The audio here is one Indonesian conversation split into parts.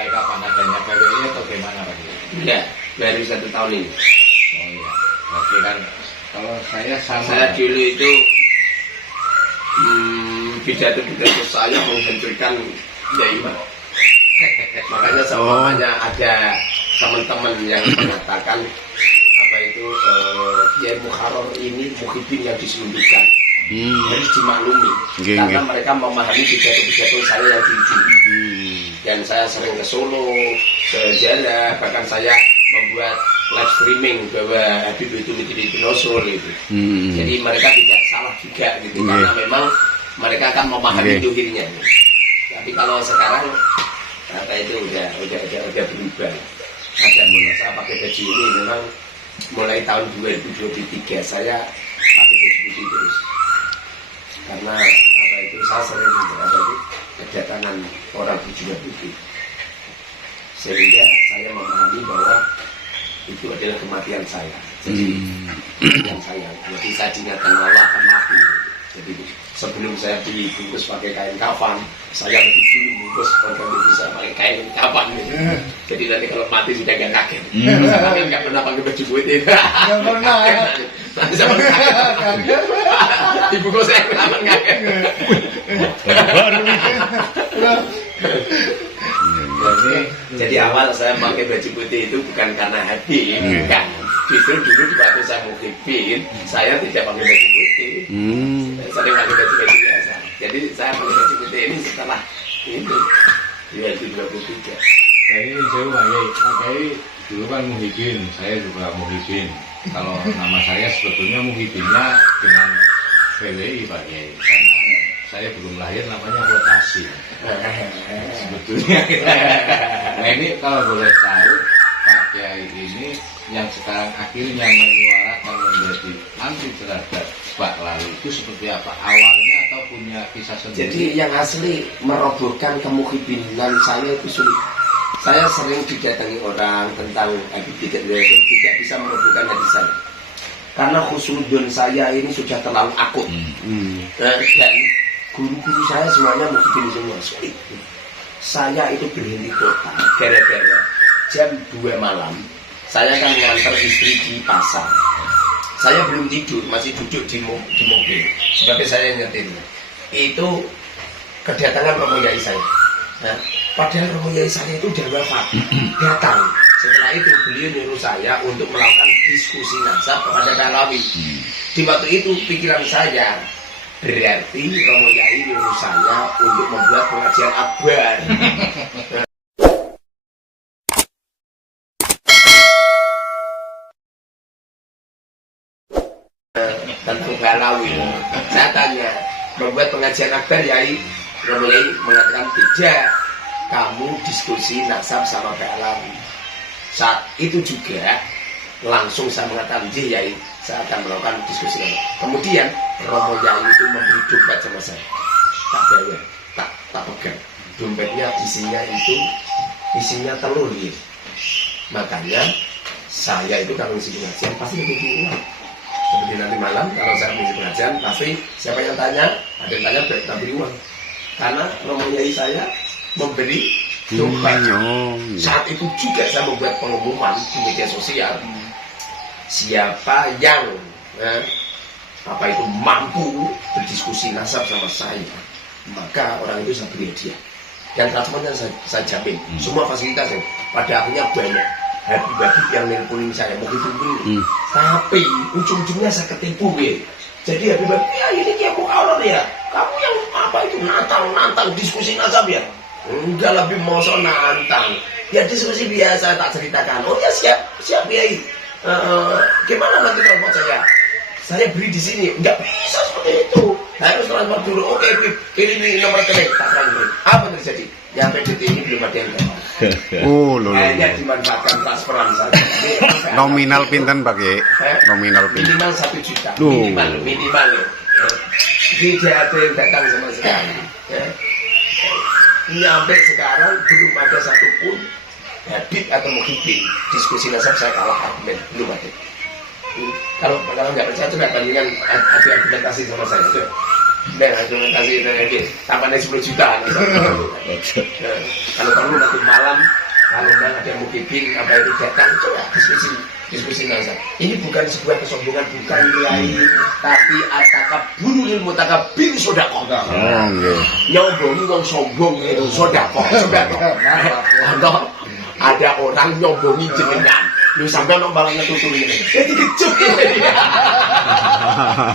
mulai kapan adanya PWI atau gimana Pak? Ya, baru 1 tahun ini. Oh iya, oke kan. Kalau saya sama. Saya dulu itu pidato saya menghancurkan Yai Pak. Makanya semuanya ada teman-teman yang mengatakan apa itu Kiai Muharrar ini muhibin yang diselundupkan. Harus dimaklumi karena mereka memahami pidato-pidato saya yang lucu. Dan saya sering ke Solo, ke Jala, bahkan saya membuat live streaming bahwa Habib itu menjadi Rasul gitu. Jadi mereka tidak salah juga gitu karena memang mereka akan memahami dohirnya. Tapi kalau sekarang kata itu udah berubah. Ada saya pakai baju ini memang mulai tahun 2023 saya pakai baju putih terus. Karena apa itu saya sering kedatangan orang berjubah putih. Sehingga saya memahami bahwa itu adalah kematian saya. Jadi yang saya, jadi saya diingatkan Allah akan mati. Jadi sebelum saya dibungkus pakai kain kafan, saya lebih dulu bungkus pakai bisa pakai kain kafan gitu. Jadi nanti kalau mati sudah gak kaget. Saya kan gak pernah pakai baju putih. Gak pernah ya. Nanti saya kaget. Dibungkus saya kenapa kaget. Jadi awal saya pakai baju putih itu bukan karena hati, bukan. Justru dulu waktu saya mukhibin, saya tidak pakai baju putih. Saya pakai baju biasa. Jadi saya pakai baju putih ini setelah ini 2023. Jadi jauh Pak Kiai dulu kan muhibin, saya juga muhibin. Kalau nama saya sebetulnya muhibinnya dengan PWI Pak Kiai, karena saya belum lahir namanya rotasi sebetulnya. Nah ini kalau boleh tahu Pak Kiai ini yang sekarang akhirnya menyuarakan menjadi anti terhadap Pak lalu itu seperti apa? Awalnya atau punya kisah sendiri? Jadi yang asli merobohkan kemuhibinan saya itu sulit. Saya sering didatangi orang tentang Habib tidak bisa merobohkan hati saya. Karena khusnudon saya ini sudah terlalu akut. Dan guru-guru saya semuanya muhibin semua. Sulit. Saya itu berhenti total gara-gara jam 2 malam. Saya kan ngantar istri di pasar. Saya belum tidur, masih duduk di mobil. Sebagai saya nyetir. Itu kedatangan Romo Yai saya. Nah, padahal Romo Yai saya itu udah wafat. Datang. Setelah itu beliau nyuruh saya untuk melakukan diskusi nasab kepada Kalawi. Di waktu itu pikiran saya berarti Romo Yai nyuruh saya untuk membuat pengajian akbar. Tentang Kalawi. Saya tanya, membuat pengajian akbar Yai? Romo Yai mengatakan tidak. Kamu diskusi nasab sama Kalawi. Saat itu juga langsung saya mengatakan Yai, saya akan melakukan diskusi lagi. Kemudian Romo Yai itu memberi dompet sama saya. Tak bawa, tak pegang. Dompetnya isinya telur ya. Makanya saya itu kalau ngisi pengajian pasti lebih uang. Seperti nanti malam kalau saya ngisi pengajian pasti siapa yang tanya, ada yang tanya tak beri uang. Karena Romo Yai saya memberi dompet. Saat itu juga saya membuat pengumuman di media sosial. Siapa yang mampu berdiskusi nasab sama saya, maka orang itu saya beri hadiah. Dan transfernya saya jamin semua fasilitasnya. Pada akhirnya banyak Habib yang nelponin saya mau hubungi. Tapi ujung-ujungnya saya ketipu ya. Jadi Habib ya ini Kiai Muharrar ya. Kamu yang apa itu nantang diskusi nasab ya? Enggak, lebih mau nantang. Ya diskusi biasa tak ceritakan. Oh ya siap Kiai. Gimana nanti transport saya beri di sini. Enggak bisa seperti itu, harus transport dulu. Oke Bib, ini nomor rekening tak transfer. Apa terjadi? Yang PDT ini belum ada yang dapat. Hanya dimanfaatkan transferan saja. Nominal pinten Pak Kiai? Nominal pinten? Minimal 1 juta. Minimal ya. Tidak ada yang datang sama sekali. Sampai sekarang belum ada satupun Habib atau muhibin diskusi nasab saya kalah argumen, belum ada. Kalau nggak percaya coba bandingkan argumentasi sama saya. Coba. Nah, dokumentasi itu tambahnya 10 juta. Kalau perlu nanti malam, kalau ada mukibin apa itu datang, coba diskusi nasa. Ini bukan sebuah kesombongan, bukan nilai, tapi atakabulul mutakabir sodako. Nyombongi wong sombong itu sodako. Coba atau ada orang nyombongi jenengan. Lu sampai nombalanya tutur ini. Dikecup ini.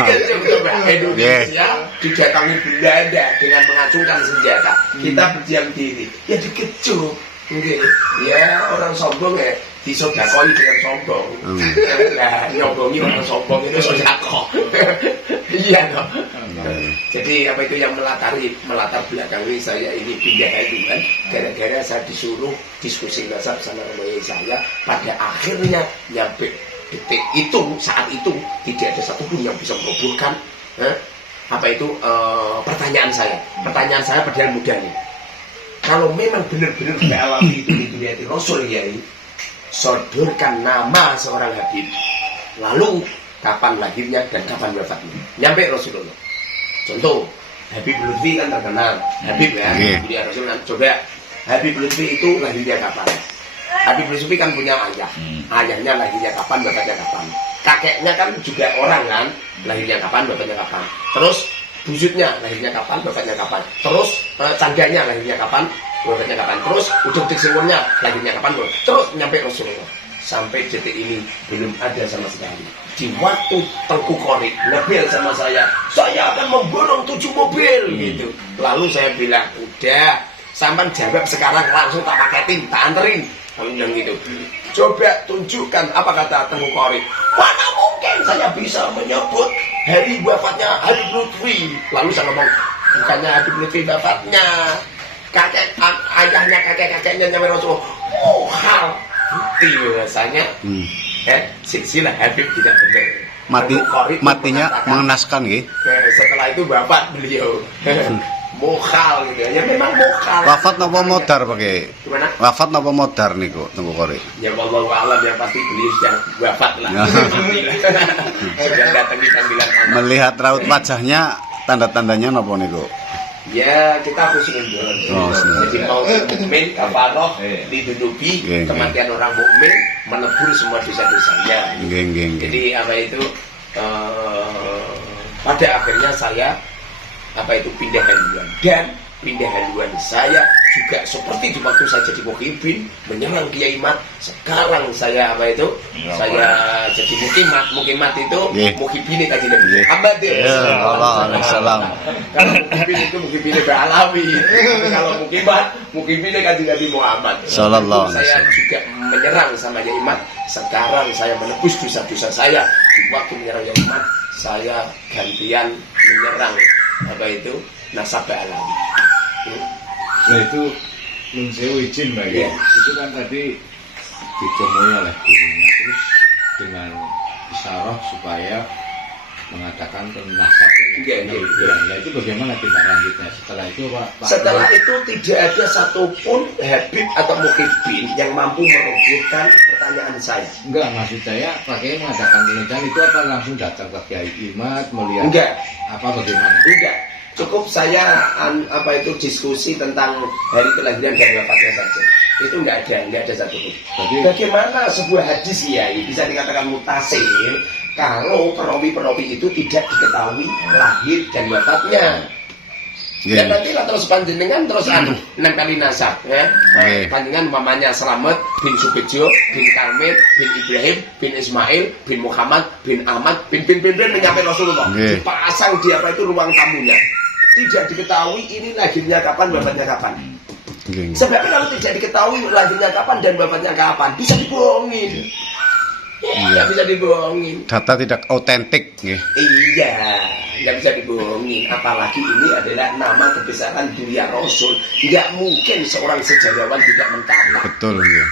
Dikecup coba. Indonesia didatangi Belanda dengan mengacungkan senjata. Kita berdiam diri. Ya dikecup. Ya orang sombong ya disodakoi dengan sombong. Nah, nyombongi orang sombong itu sodako. Iya dong. Jadi apa itu yang melatar belakangi saya ini pindah itu kan, gara-gara saya disuruh diskusi nasab sama rombongan saya, pada akhirnya nyampe detik itu, saat itu tidak ada satupun yang bisa merobohkan apa itu pertanyaan saya. Pertanyaan saya padahal mudah nih. Kalau memang benar-benar alami itu dilihat Rasul ya, sodorkan nama seorang Habib, lalu kapan lahirnya dan kapan wafatnya, nyampe Rasulullah. Contoh, Habib Lutfi kan terkenal, Habib ya, dia Rasul kan. Coba Habib Lutfi itu lahirnya kapan? Habib Lutfi kan punya ayah, ayahnya lahirnya kapan, bapaknya kapan? Kakeknya kan juga orang kan, lahirnya kapan, bapaknya kapan? Terus bujutnya lahirnya kapan, bapaknya kapan? Terus candanya lahirnya kapan, bapaknya kapan? Terus ujuk-ujuk singurnya lahirnya kapan? Terus nyampe Rasulullah. Sampai detik ini belum ada sama sekali. Di waktu Tengku Korek Nabil sama saya akan memborong 7 mobil gitu. Lalu saya bilang, udah, sampai jawab sekarang langsung tak paketin, tak anterin. Kami bilang gitu. Coba tunjukkan apa kata Tengku Korek. Mana mungkin saya bisa menyebut hari wafatnya Habib Lutfi. Lalu saya ngomong, bukannya Habib Lutfi wafatnya, ayahnya kakek-kakeknya nyampe Rasulullah. Oh, hal rasanya silsilah Habib tidak benar. Matinya mengenaskan gitu. Setelah itu bapak beliau mokal gitu ya, memang mokal. Wafat napa modar pakai? Gimana? Wafat napa modar niku Tengku Korek? Ya wallahu a'lam, yang pasti beliau sudah wafat lah. Sudah datangi panggilan Allah. Melihat raut wajahnya, tanda-tandanya napa niku? Ya kita harus menjual. Jadi mau mukmin kafaroh diduduki kematian orang mukmin menebur semua dosa-dosanya. Jadi apa itu pada akhirnya saya apa itu pindah haluan, dan pindah haluan saya juga seperti di waktu saya jadi muhibin menyerang Kiai Mat. Sekarang saya apa itu saya jadi mukimat itu muhibin kaji Nabi Muhammad ya. Waalaikumsalam. Kalau muhibin itu muhibin Alawi, kalau muhibin kaji Nabi Muhammad. Sallallahu alaihi Saya wasallam. juga menyerang sama Kiai Mat. Sekarang saya menebus dosa-dosa saya. Di waktu menyerang Kiai Mat, saya gantian menyerang apa itu nasabah Alawi. Nah itu nun sewu izin Mbak ya. Itu kan tadi ditemui oleh gurunya, terus dengan isyarah supaya mengatakan nasab ya. Nah itu bagaimana tindak lanjutnya setelah itu Pak? Setelah itu tidak ada satupun Habib atau muhibin yang mampu merobohkan pertanyaan saya. Enggak, maksud saya pakai mengadakan penelitian itu apa langsung datang ke Kiai Imat melihat Enggak. apa bagaimana? Enggak. Cukup saya apa itu diskusi tentang hari kelahiran dan wafatnya saja. Itu enggak ada satupun. Bagaimana sebuah hadis ya bisa dikatakan mutasil kalau perawi-perawi itu tidak diketahui lahir dan wafatnya. Dan nanti lah terus panjenengan terus nempeli nasab ya. Panjenengan mamanya Slamet bin Subedjo bin Karmil bin Ibrahim bin Ismail bin Muhammad bin Ahmad bin menyampai Rasulullah. Dipasang di apa itu ruang tamunya. Tidak diketahui ini lahirnya kapan, wafatnya kapan. Sebabnya kalau tidak diketahui lahirnya kapan dan wafatnya kapan, bisa dibohongin. Tidak bisa dibohongin. Data tidak otentik. Iya, nggak bisa dibohongin. Apalagi ini adalah nama kebesaran dunia Rasul. Nggak mungkin seorang sejarawan tidak mentara. Betul ya.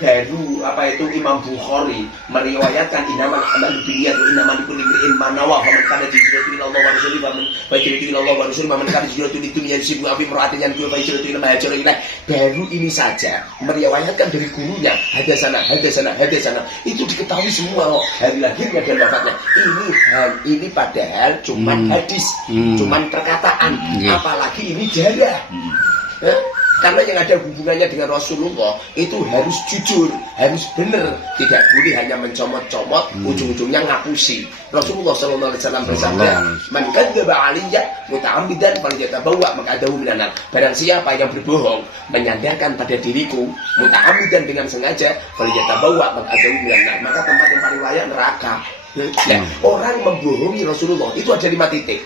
baru apa itu Imam Bukhari meriwayatkan inamal amalu binniyat wa innamal likulli imri'in ma nawa faman kana hijratuhu ila Allah wa rasulihi faman hijratuhu ila Allah wa rasulihi faman kana hijratuhu lidunya yusibu afi imra'atin yankihu fa hijratuhu ila ma hajara ilaih. Baru ini saja meriwayatkan dari gurunya hadasana itu diketahui semua hari lahirnya dan wafatnya. Ini padahal cuman hadis, cuman perkataan, apalagi ini darah. Karena yang ada hubungannya dengan Rasulullah itu harus jujur, harus benar, tidak boleh hanya mencomot-comot, ujung-ujungnya ngapusi. Rasulullah SAW bersabda, "Man kadzdzaba 'alayya muta'ammidan falyatabawwa maq'adahu minan nar." Barang siapa yang berbohong menyandarkan pada diriku muta'ammidan dengan sengaja, falyatabawwa maq'adahu minan nar, maka tempat yang paling layak neraka. Ya, orang membohongi Rasulullah itu ada 5 titik.